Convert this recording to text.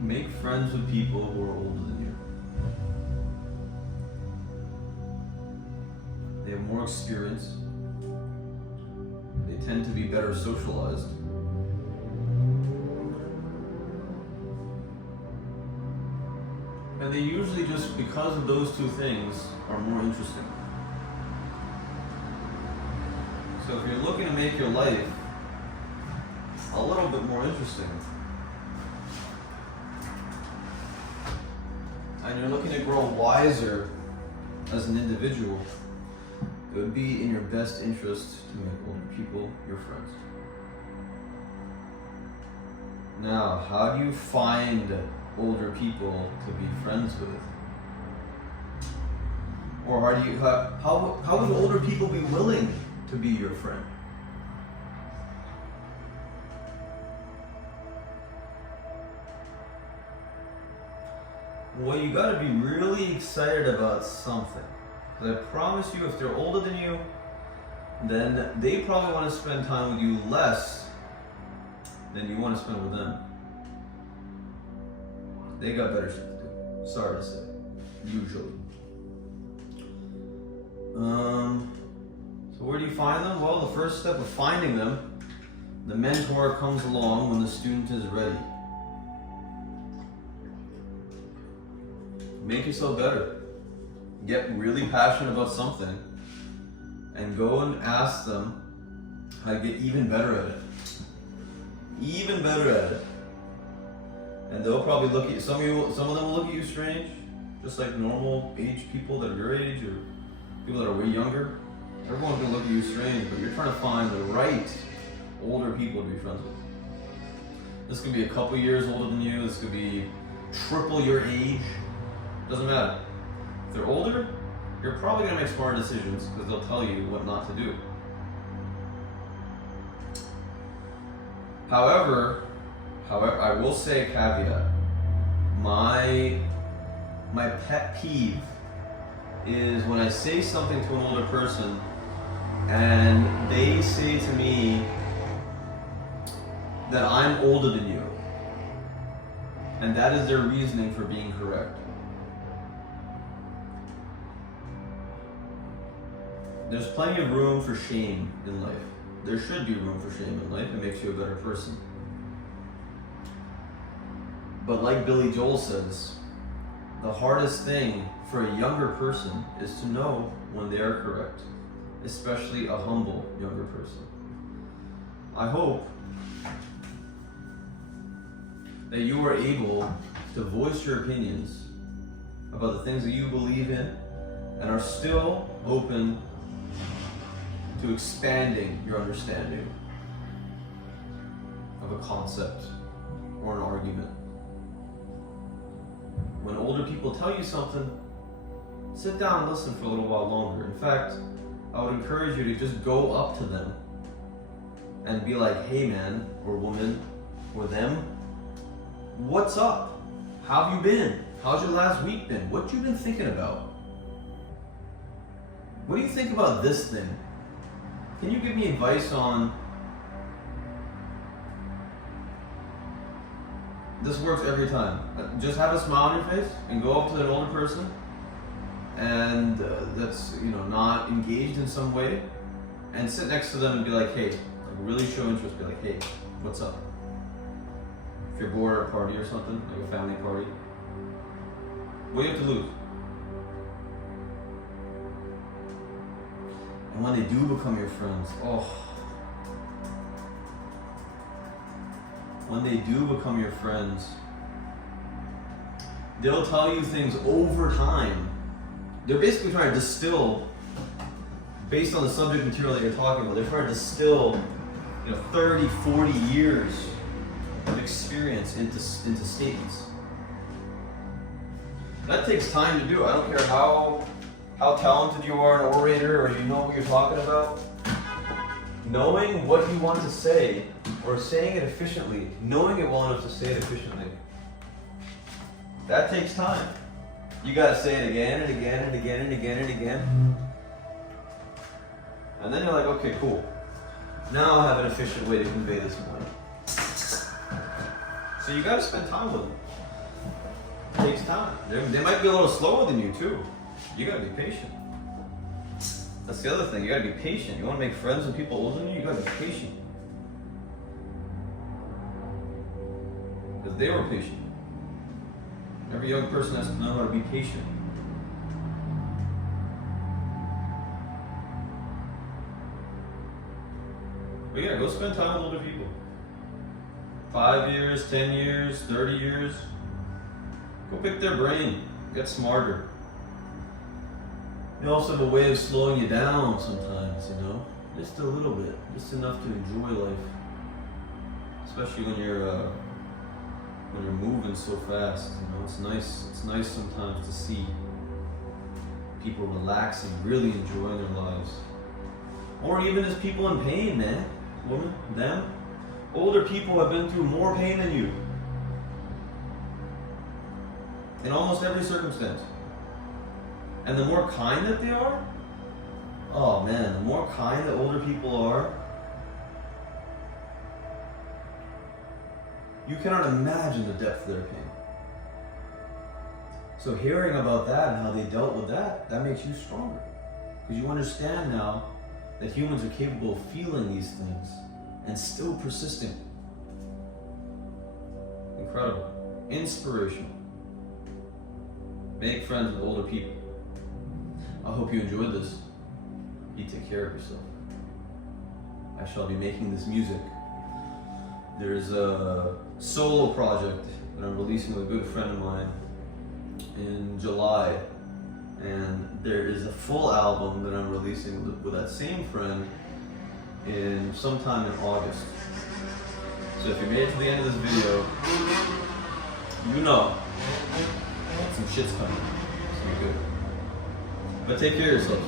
make friends with people who are older than you. They have more experience. They tend to be better socialized. And they usually just, because of those two things, are more interesting. So if you're looking to make your life a little bit more interesting, and you're looking to grow wiser as an individual, it would be in your best interest to make older people your friends. Now, how do you find older people to be friends with? Or how would older people be willing to be your friend? Well, you gotta be really excited about something. Because I promise you, if they're older than you, then they probably want to spend time with you less than you want to spend with them. They got better shit to do. Sorry to say. Usually. So where do you find them? Well, the first step of finding them, the mentor comes along when the student is ready. Make yourself better. Get really passionate about something and go and ask them how to get even better at it. Even better at it. And they'll probably look at you, some of them will look at you strange, just like normal age people that are your age or people that are way younger. Everyone's gonna look at you strange, but you're trying to find the right older people to be friends with. This could be a couple years older than you, this could be triple your age, doesn't matter. If they're older, you're probably gonna make smart decisions because they'll tell you what not to do. However, I will say a caveat. My pet peeve is when I say something to an older person and they say to me that I'm older than you, and that is their reasoning for being correct. There's plenty of room for shame in life. There should be room for shame in life. It makes you a better person. But like Billy Joel says, the hardest thing for a younger person is to know when they are correct, especially a humble younger person. I hope that you are able to voice your opinions about the things that you believe in and are still open to expanding your understanding of a concept or an argument. When older people tell you something, sit down and listen for a little while longer. In fact, I would encourage you to just go up to them and be like, hey man, or woman, or them, what's up? How have you been? How's your last week been? What you been thinking about? What do you think about this thing? Can you give me advice on... This works every time. Just have a smile on your face and go up to an older person and that's not engaged in some way, and sit next to them and be like, hey, really show interest. Be like, hey, what's up? If you're bored at a party or something, like a family party, what do you have to lose? And when they do become your friends, when they do become your friends, they'll tell you things over time. They're basically trying to distill, based on the subject material that you're talking about, they're trying to distill 30, 40 years of experience into statements. That takes time to do. I don't care how talented you are an orator or you know what you're talking about. Knowing what you want to say, or saying it efficiently, knowing it well enough to say it efficiently, that takes time. You gotta say it again and again and again and again and again. And then you're like, okay, cool. Now I have an efficient way to convey this point. So you gotta spend time with them. takes time. They might be a little slower than you too. You gotta be patient. That's the other thing, you gotta be patient. You wanna make friends with people older than you gotta be patient. Because they were patient. Every young person has to know how to be patient. But yeah, go spend time with older people. 5 years, 10 years, 30 years. Go pick their brain. Get smarter. They also have a way of slowing you down sometimes, you know? Just a little bit. Just enough to enjoy life. Especially when you're moving so fast, you know? It's nice sometimes to see people relaxing, really enjoying their lives. Or even as people in pain, man. Woman, them. Older people have been through more pain than you. In almost every circumstance. And the more kind that they are, oh man, the more kind that older people are, you cannot imagine the depth of their pain. So hearing about that and how they dealt with that makes you stronger. Because you understand now that humans are capable of feeling these things and still persisting. Incredible. Inspirational. Make friends with older people. I hope you enjoyed this. You take care of yourself. I shall be making this music. There's a solo project that I'm releasing with a good friend of mine in July. And there is a full album that I'm releasing with that same friend in sometime in August. So if you made it to the end of this video, you know some shit's coming. It's gonna be good. But take care of yourselves.